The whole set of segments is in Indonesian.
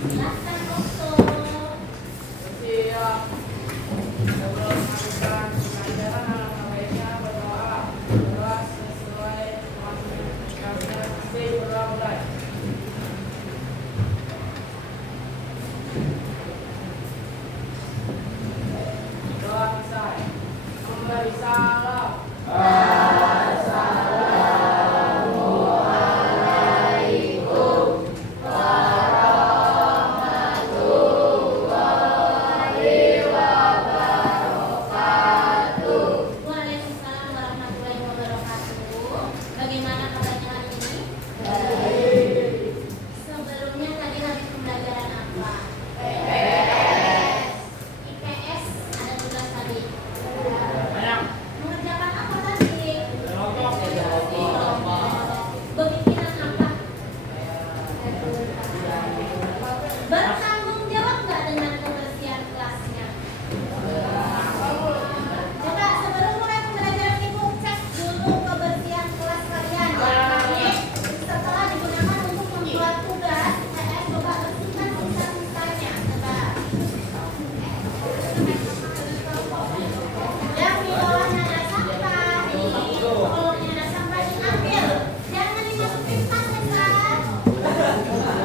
Silakan Okto. Siap. Sebelum melakukan pelajaran alangkah baiknya berdoa. Berdoa sesuai kami masih berdoa mulai. Doa selesai. Memberi salam. Waalaikumsalam warahmatullahi wabarakatuh. Bagaimana kabarnya hari ini? Sebelumnya tadi habis pembelajaran apa? IPS ada tugas tadi. Banyak. Mengerjakan apa tadi? Kelompok. Pemikiran apa? Bertanggung jawab nggak dengan kebersihan kelasnya? Coba sebelum mulai pembelajaran ibu cek dulu kebersihan kelas kalian. Nanti setelah digunakan untuk membuat tugas, saya coba bersihkan sisa-sisanya. Coba. Yang di bawahnya ada sampah, di kolomnya ada sampah diambil. Jangan dimasukin tas ya, Kak.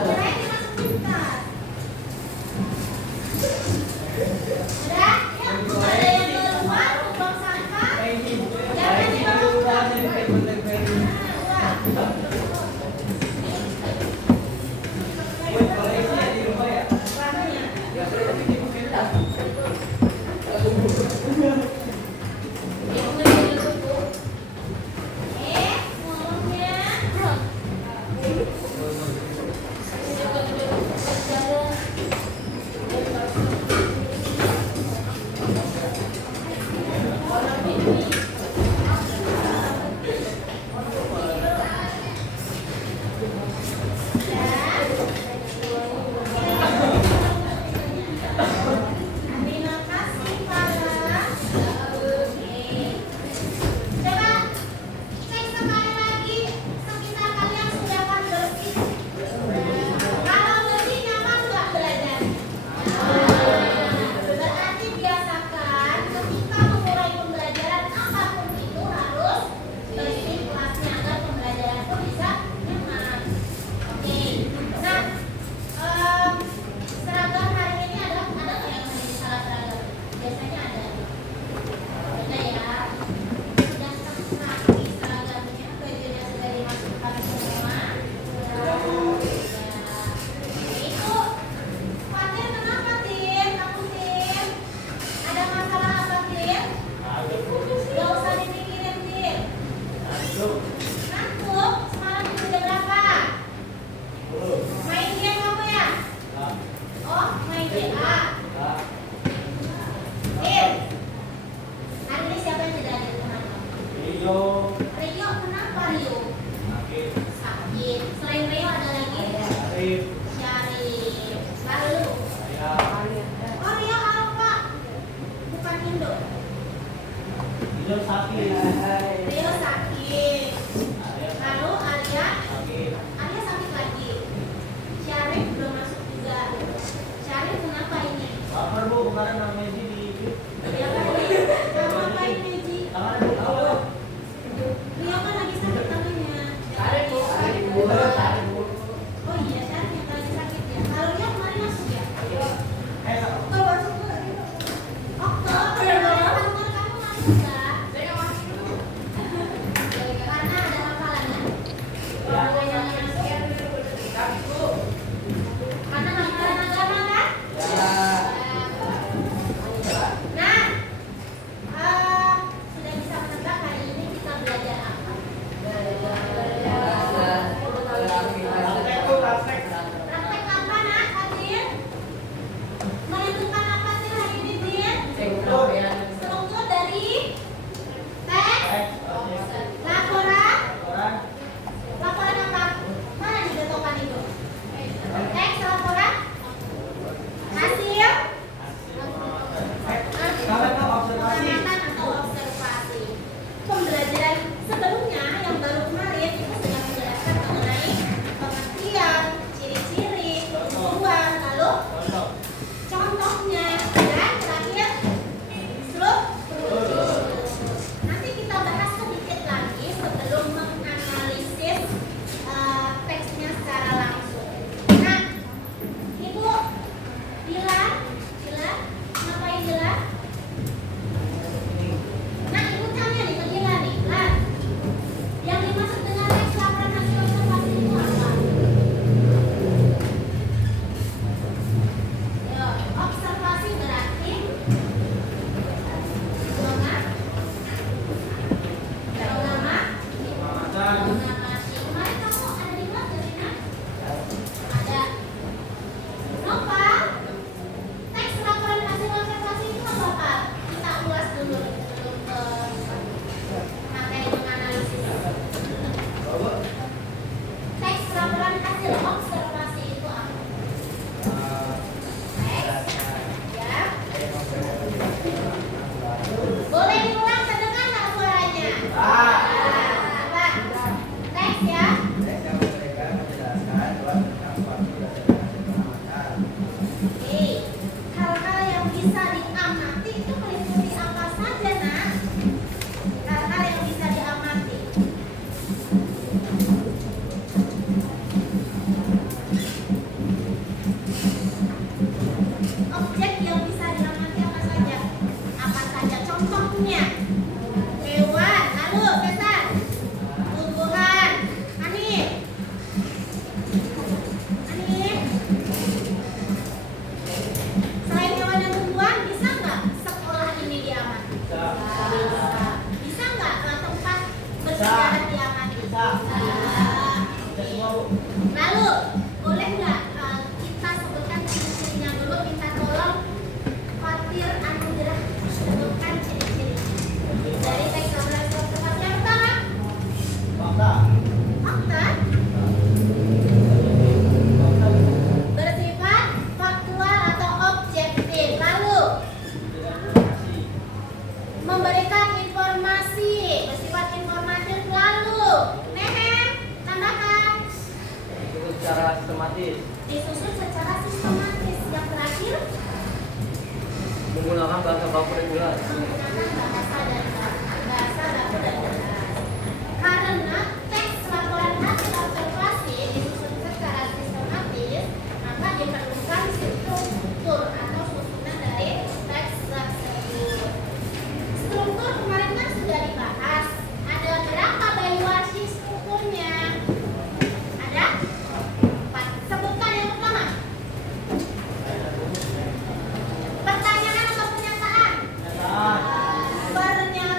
Kirain dimasukin tas. Udah? Ya, ada yang keluar, buang sampah. Jangan dibawa pulang. Terima kasih, Farah. Oke. Coba cek sekali lagi sekitar kalian sudah kan bersih. hasil observasi itu apa? Teks. Ya. Boleh diulang terdengar nggak suaranya? Apa? Teks ya. Oke. Hal-hal yang bisa diamati itu meliputi apa saja, Nak? Hal-hal yang bisa diamati. Objek yang bisa diamati apa saja? Apa saja contohnya? Hewan, lalu Cesar. Tumbuhan. Anif. Anif. Selain hewan dan tumbuhan, bisa nggak sekolah ini diamati? Bisa nggak tempat bersejarah diamati? Lalu, boleh nggak kita sebutkan ciri-cirinya dulu? Minta tolong Fatir Anugrah sebutkan ciri-ciri dari teks 16 observasi. Yang pertama, fakta bersifat faktual atau objektif. Lalu, memberikan informasi bersifat informatif. Lalu, Nehem, tambahkan Secara sistematis disusun secara sistematis. Yang terakhir, menggunakan bahasa baku regular. menggunakan bahasa baku dan jelas. Karena teks laporan hasil observasi disusun secara sistematis, maka diperlukan struktur atau susunan dari teks tersebut. Struktur kemarin kan sudah dibahas. Ada berapa valuasi strukturnya? Ada 4. Sebutkan yang pertama. Pertanyaan atau pernyataan? Pernyataan.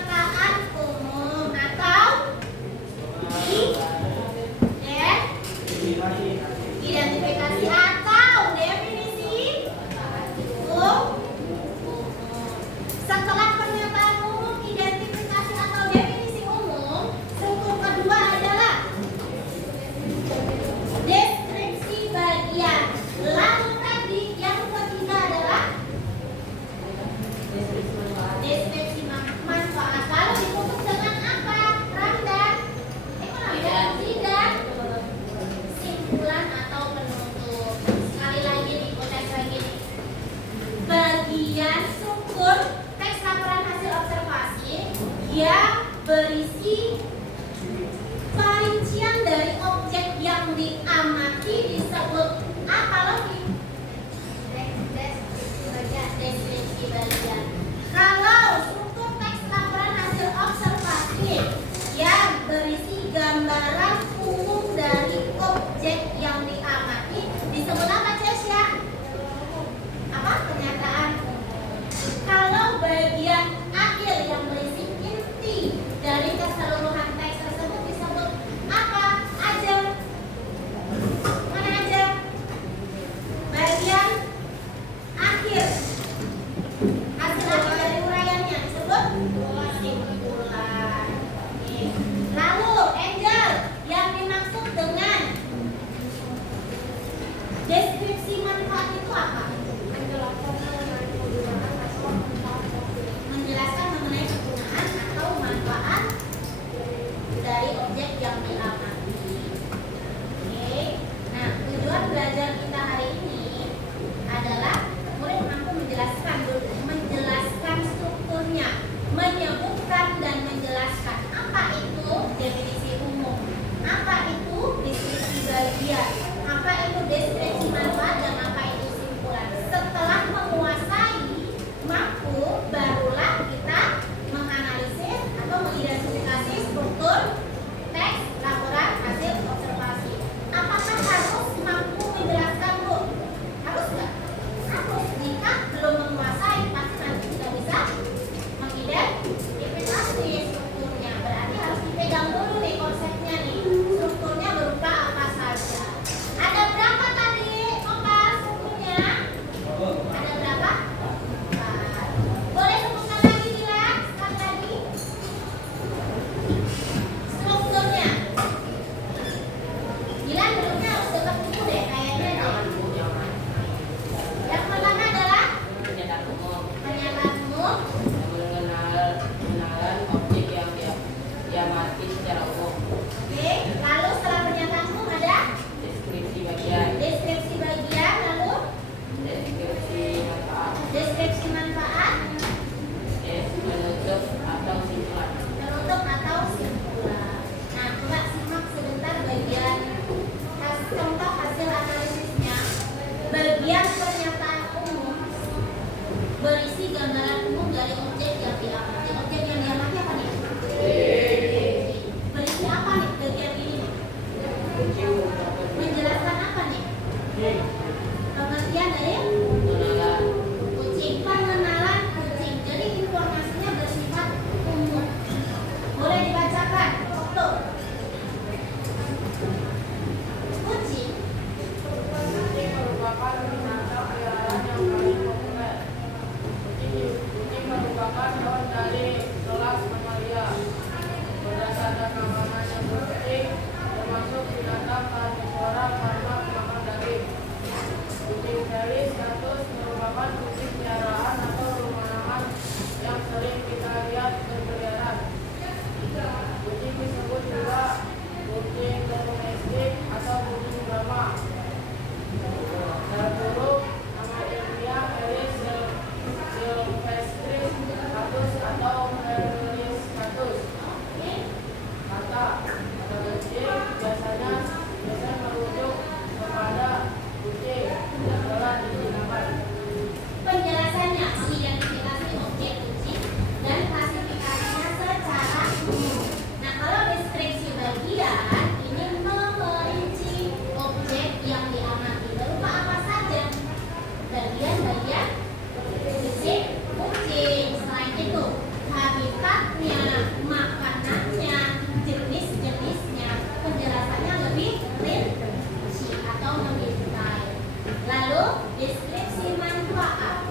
deskripsi manfaat.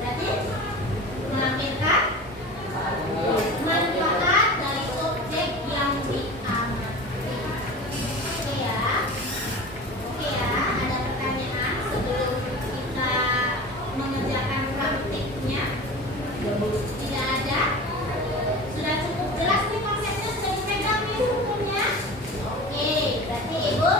Berarti melampirkan manfaat dari objek yang diamati. Oke ya. Oke ya, ada pertanyaan sebelum kita mengerjakan praktiknya? Tidak ada? Sudah cukup jelas nih konsepnya, sudah dipegang nih bukunya? Oke, berarti Ibu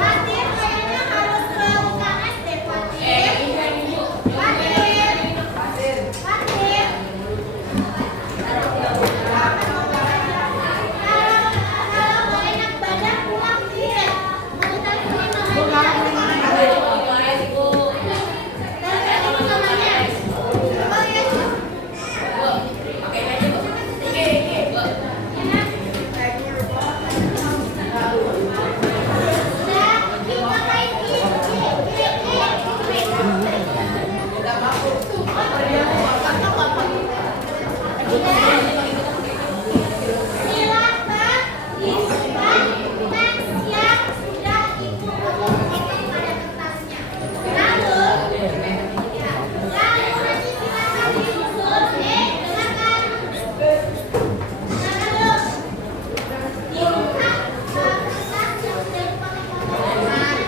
Fatir kayaknya harus ke UKS deh, Fatir. Fatir. Kalau nggak enak badan pulang dia. Mau telepon namanya. Telepon namanya. Oh iya. Udah, kita main silakan disimpan teks yang sudah ibu potong pada kertasnya. Lalu nanti silakan disusun. Dengarkan. Dengarkan dulu. Dibuka kertas yang sudah dipotong-potong.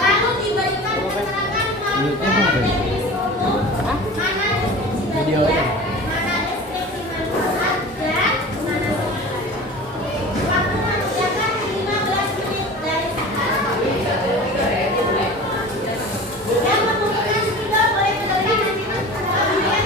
Lalu diberikan keterangan manfaat dari suku, mana deskripsi bagian, mana deskripsi manfaat, dan mana sumber. Waktu mengerjakan 15 menit dari sekarang. Yang membutuhkan spidol boleh menonton nanti kemudian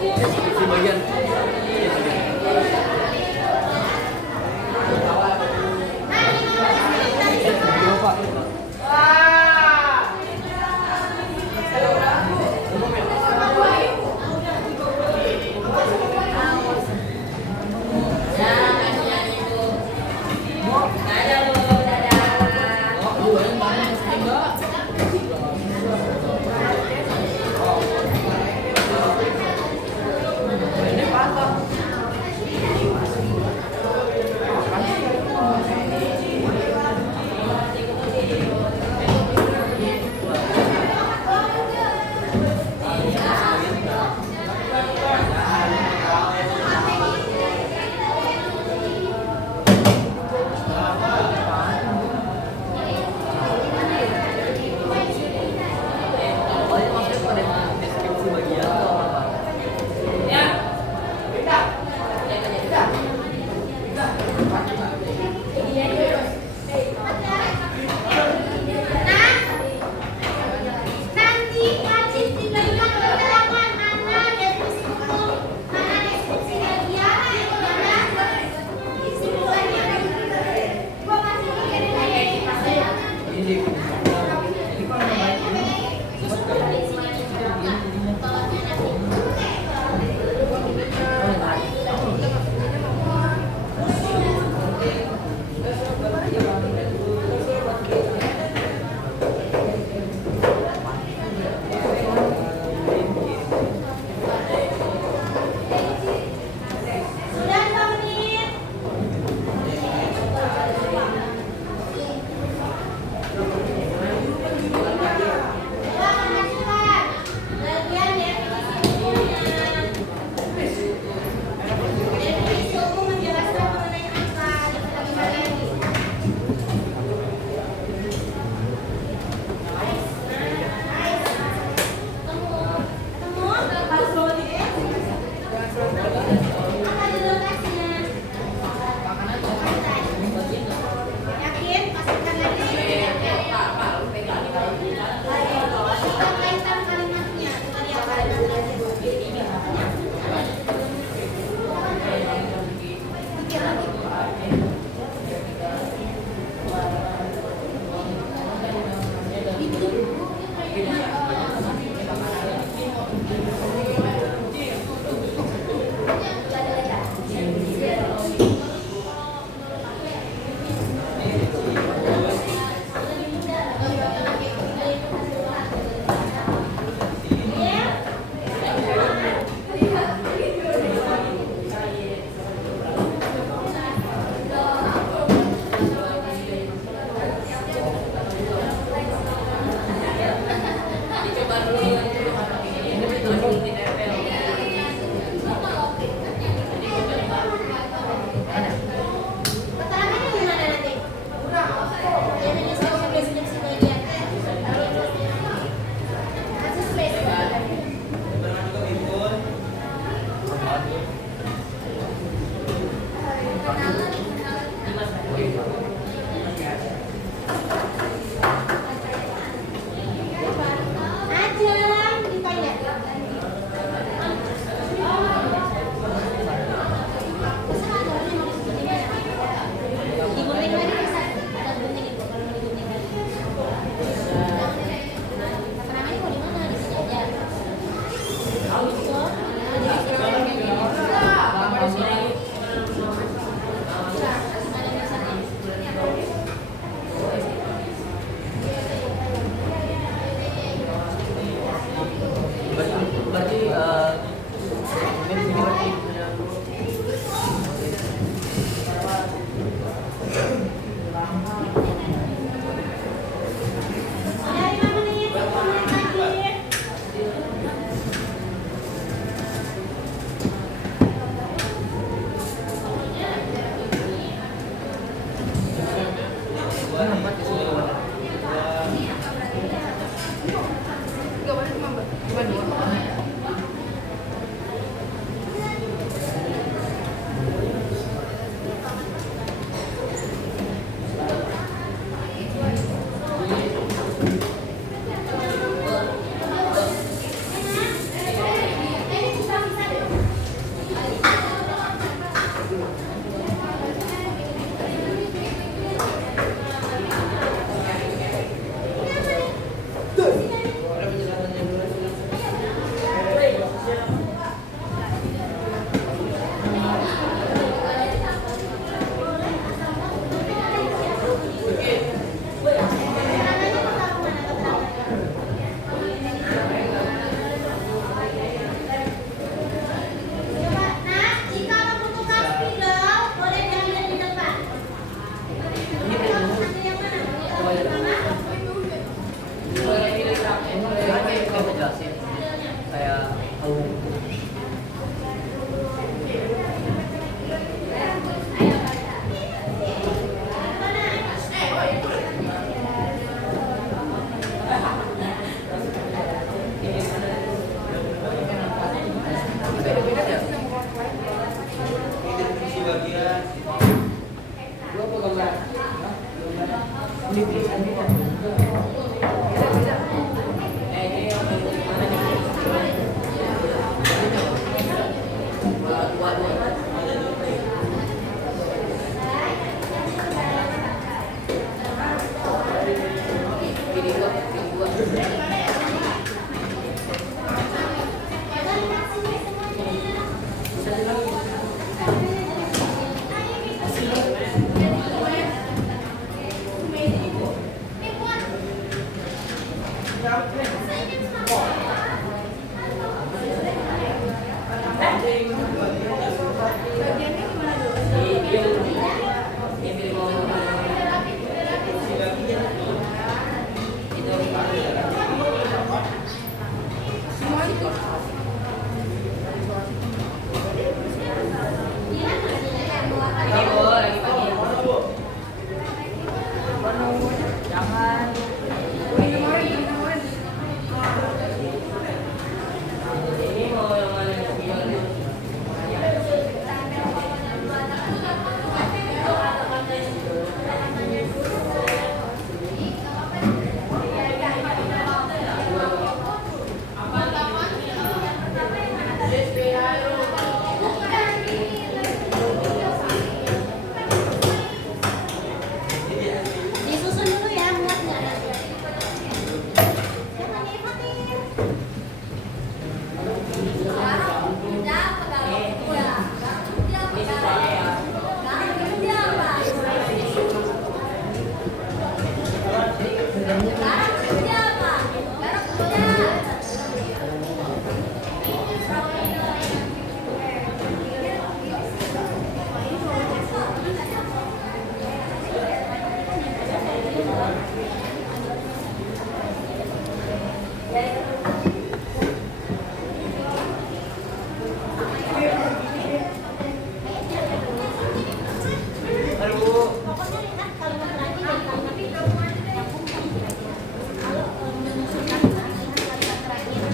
Deskripsi bagian. Ini Pak. Disusun dulu ya, muat nggak? Jangan diikutin. Pokoknya lihat kalau lagi dan tapi kalau menyusulkan kalimat terakhir.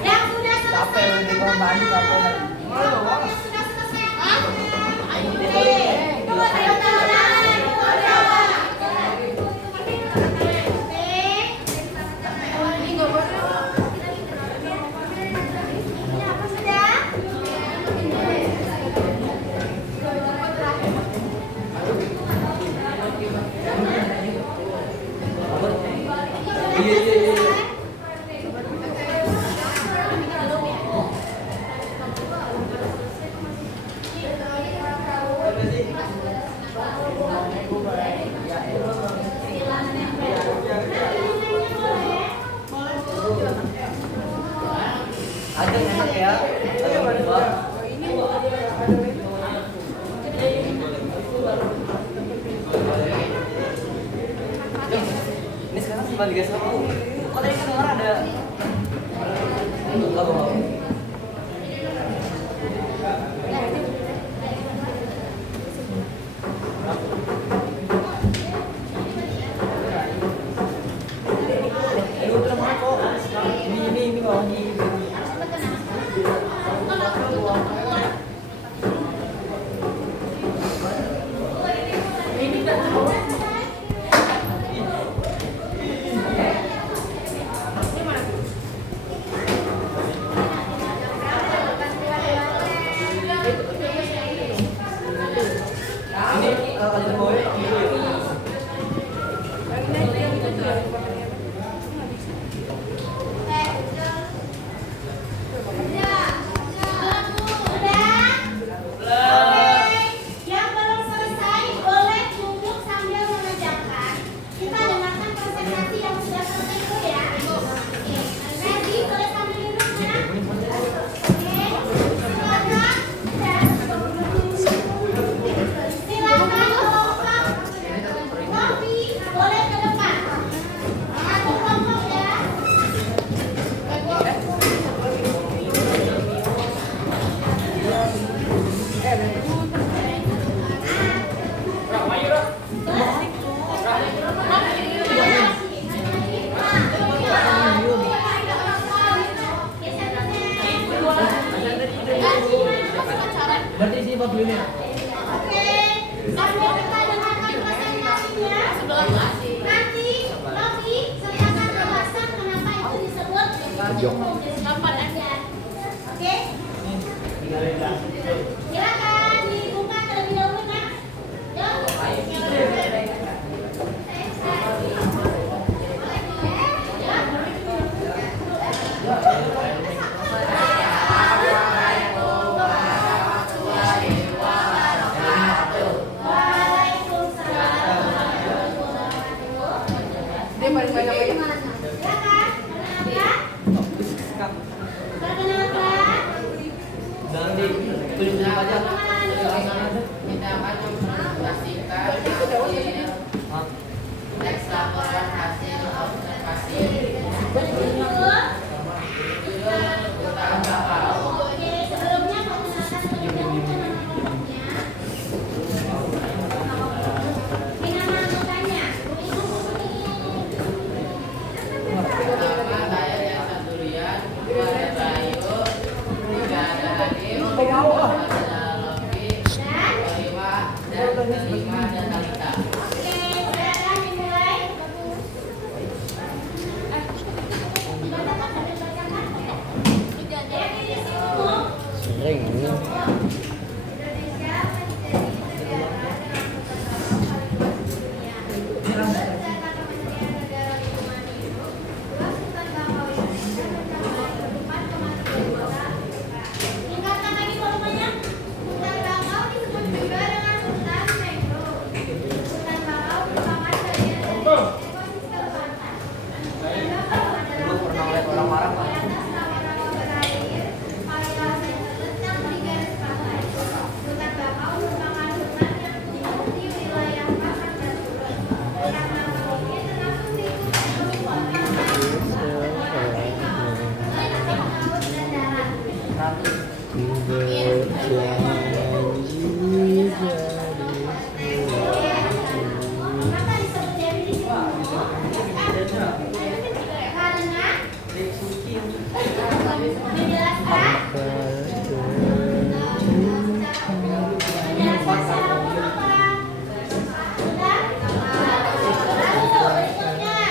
Yang sudah selesai angkat tangan. Yang sudah selesai angkat tangan. Tunggu, ayo tangan. Ada enak ya. Ada berdua. Ini sekarang cuma 31. Kok tadi kan dengar ada? Enggak mau. Ini kalau di ada boy. Yang belum selesai boleh duduk sambil mengerjakan. Kita dengarkan presentasi yang sudah selesai dulu ya. Ready? Boleh sambil duduk ya? Silakan bawa kopi, boleh ke depan. Satu kelompok ya. Berarti sih Pak dulu nih. Oke, sambil kita dengarkan presentasinya. Nanti Loki silakan jelasan kenapa itu disebut tempat aja. Oke? Silakan dibuka terlebih dahulu kan? Dan di tunjuk aja. Kita akan mempresentasikan teks laporan hasil observasi hutan bakau. Sebelumnya perkenalkan terlebih dahulu ini nama anggotanya. Pertama, saya Yayasan Durian, dua ada Bayu, tiga ada Hadim, empat ada Lofi, kelima dan kelima ada Talita. Oke, silakan dimulai. Gimana Pak? Ada bacakan? Yang ini semua. Sering. Kenapa disebut Dewi di sini? Karena menjelaskan secara umum apa? Sudah? Lalu berikutnya.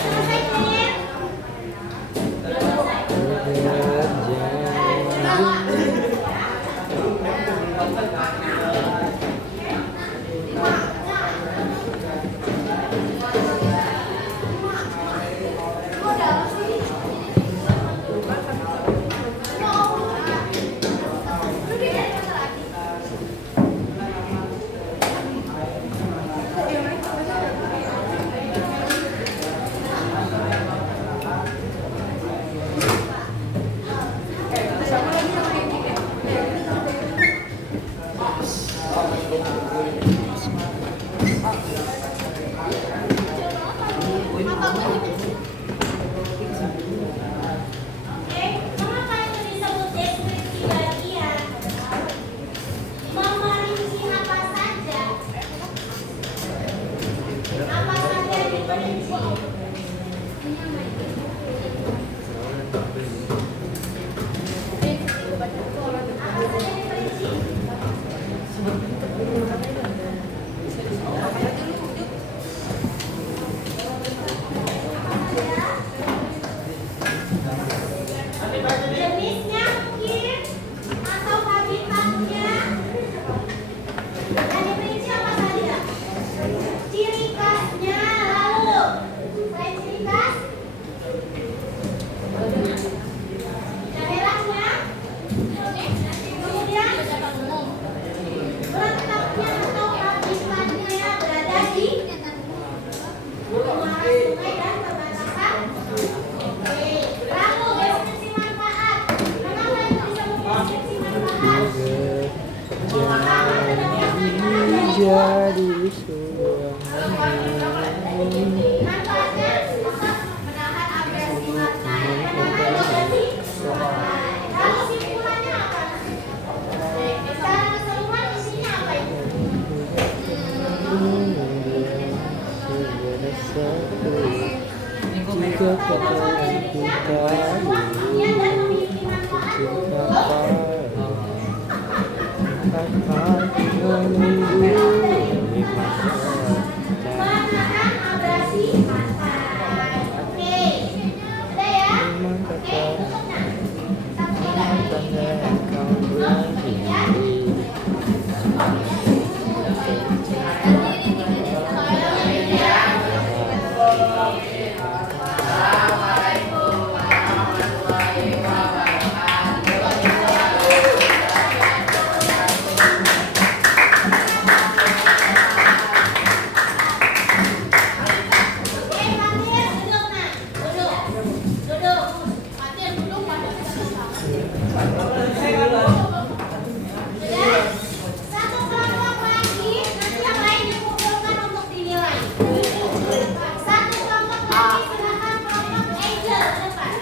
Selesai clear? Oke, mengapa itu disebut deskripsi bagian? Memerinci apa saja? Apa saja yang diperinci? Apa saja yang diperinci? Jenisnya mungkin atau habitatnya. Dan diperinci apa saja? Ciri khasnya, lalu selain ciri khas, daerahnya, kemudian letaknya atau habitatnya berada di muara sungai dan perbatasan. Oke, lalu deskripsi manfaat. Kenapa itu disebut deskripsi manfaat? Jadi seorang Manfaatnya dapat menahan abrasi mata, menahan abrasi mata. Lalu simpulannya apa? Secara keseluruhan isinya apa itu? jika kata kita Waktunya dan memiliki manfaat menahan abrasi mata. Oke, udah ya? Oke, tutupnya. Satu lagi. Ya. Oke, Fatir, duduk nak. Duduk. Fatir, duduk pada Sudah? Satu kelompok lagi, nanti yang lain dikumpulkan untuk dinilai. Satu kelompok lagi, silakan kelompok Angel ke depan.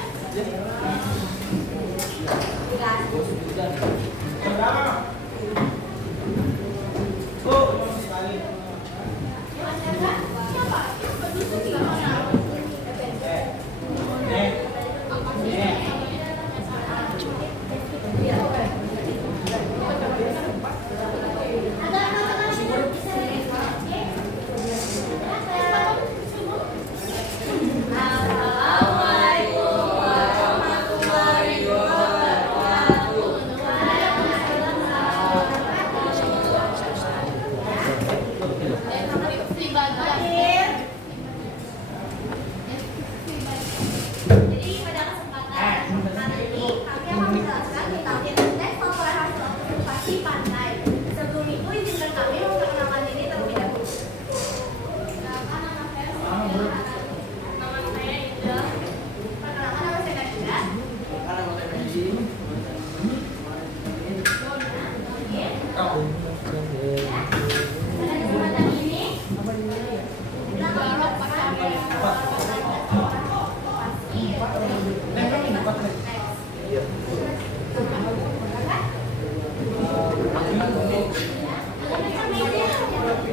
Agak teman-teman sudah bisa lihat, oke? Assalamualaikum warahmatullahi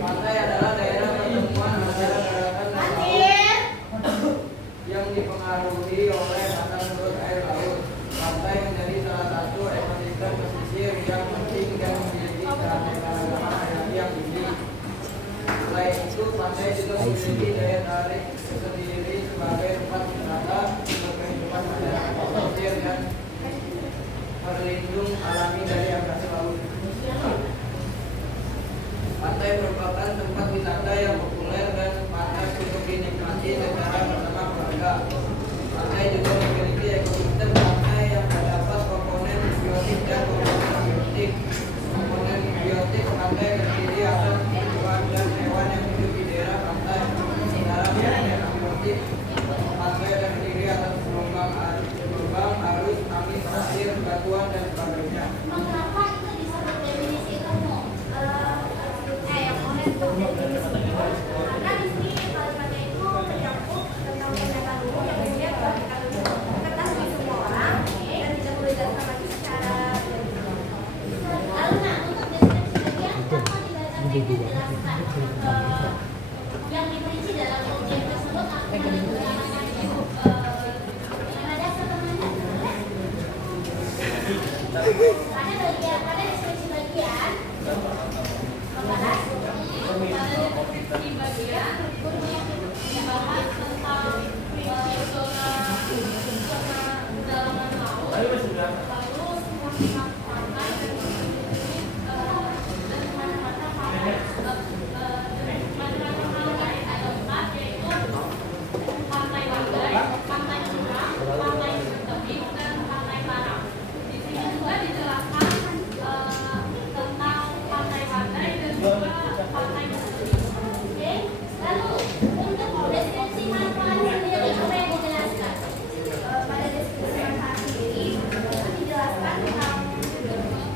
Pantai adalah daerah pertemuan antara daratan yang dipengaruhi oleh pasang surut air laut. Pantai menjadi salah satu ekosistem pesisir yang penting dan memiliki keanekaragaman hayati yang tinggi. Selain itu, pantai juga memiliki daya tarik tersendiri sebagai tempat wisata untuk kehidupan masyarakat pesisir dan berlindung alami dari abrasi laut. Pantai merupakan tempat wisata yang populer dan pantas untuk dinikmati secara bersama keluarga. Pantai juga memiliki ekosistem pantai yang terdapat komponen biotik dan komponen abiotik. Komponen biotik pantai terdiri atas tumbuhan dan hewan yang hidup di daerah pantai. Sementara komponen abiotik pantai terdiri atas gelombang, arus, angin, pasir, batuan dan sebagainya. Mengapa itu disebut definisi kamu? Yang mau untuk definisi karena di sini kalimatnya itu mencakup tentang tindakan umum yang kemudian diketahui semua orang dan tidak perlu dijelaskan lagi secara lalu nah untuk deskripsi bagian dapat dijelaskan yang diperinci dalam objek tersebut akan menentukan ada setemannya pada deskripsi bagian membahas deskripsi bagian membahas tentang zona kedalaman laut lalu semua pantai dan mana-mana pantai ada empat yaitu pantai Bagai, pantai Curang, pantai Tebing dan pantai Parang. Di sini juga dijelaskan tentang pantai Bagai dan juga pantai Tebing. Oke, lalu untuk deskripsi manfaat sendiri apa yang dijelaskan? Pada deskripsi manfaat sendiri dijelaskan tentang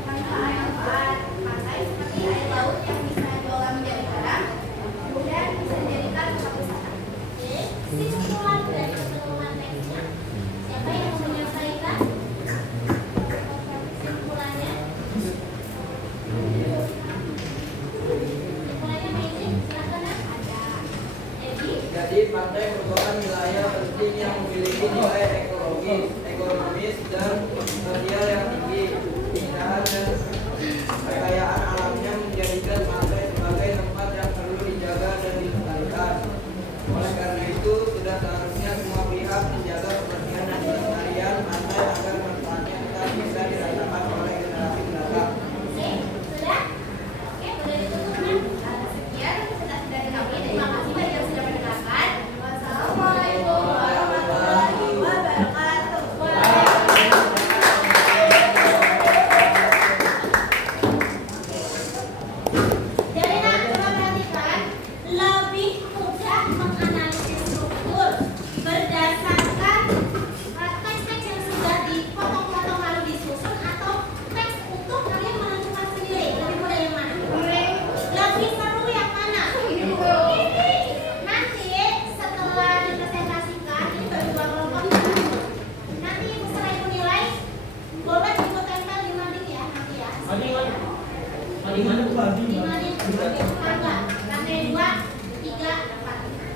manfaat pantai seperti air laut yang bisa diolah menjadi garam, kemudian bisa dijadikan tempat wisata. Oke, kesimpulan dari keseluruhan teksnya. Siapa yang mau menyampaikan kesimpulannya? Kesimpulannya Maizy, silakan ada. Jadi pantai merupakan wilayah penting yang memiliki nilai ekologis, ekonomis, dan sosial yang tinggi. Keindahan dan kekayaan alamnya menjadikan pantai sebagai tempat yang perlu dijaga dan dilestarikan. Oleh karena itu, sudah seharusnya semua pihak menjaga kebersihan dan kelestarian pantai agar manfaatnya tetap bisa dirasakan oleh generasi mendatang. Oke, sudah? Oke, boleh ditutup kan? Sekian sudah dari kami. Terima kasih bagi yang sudah mendengarkan. Wassalamualaikum warahmatullahi wabarakatuh. Jadi nak coba perhatikan, lebih mudah menganalisis struktur berdasarkan teks-teks yang sudah dipotong-potong lalu disusun atau teks utuh kalian menentukan sendiri. Lebih mudah yang mana? Lebih seru yang mana? Nanti setelah dipresentasikan ini bagi dua kelompok ya. Nanti setelah ibu nilai boleh ibu tempel di mading ya nanti ya. Di mading tangga lantai 2, 3, 4.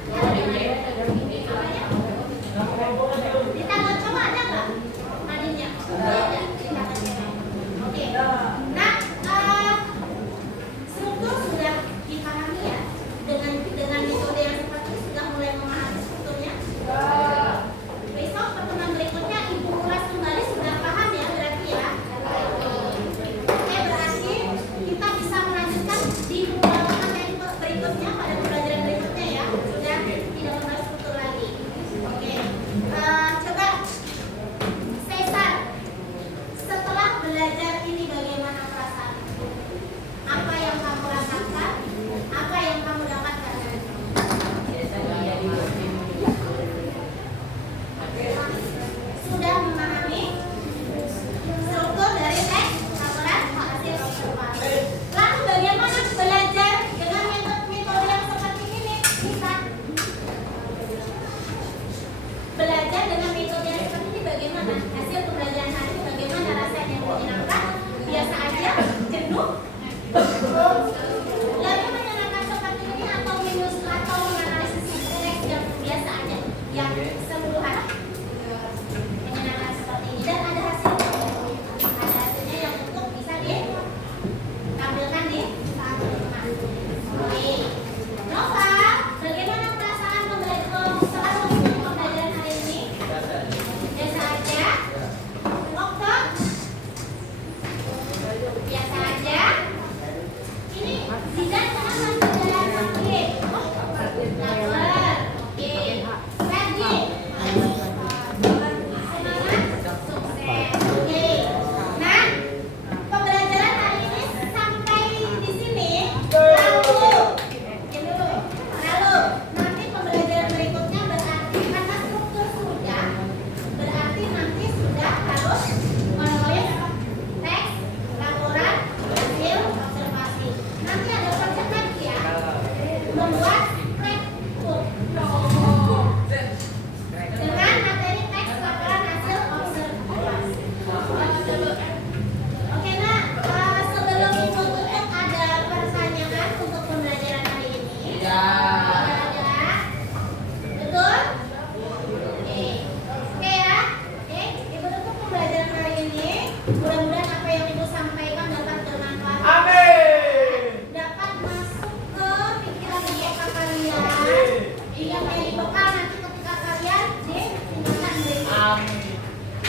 Di tangga coba ada nggak madingnya? Ada. Oke. Nah, struktur sudah dipahami ya dengan metode yang seperti itu sudah mulai memahami strukturnya. Besok pertemuan berikutnya ibu ulas kembali sudah paham ya berarti ya. Oke, berarti kita bisa melanjutkan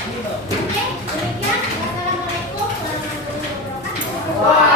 Oke, demikian. Wassalamualaikum warahmatullahi wabarakatuh. Wah.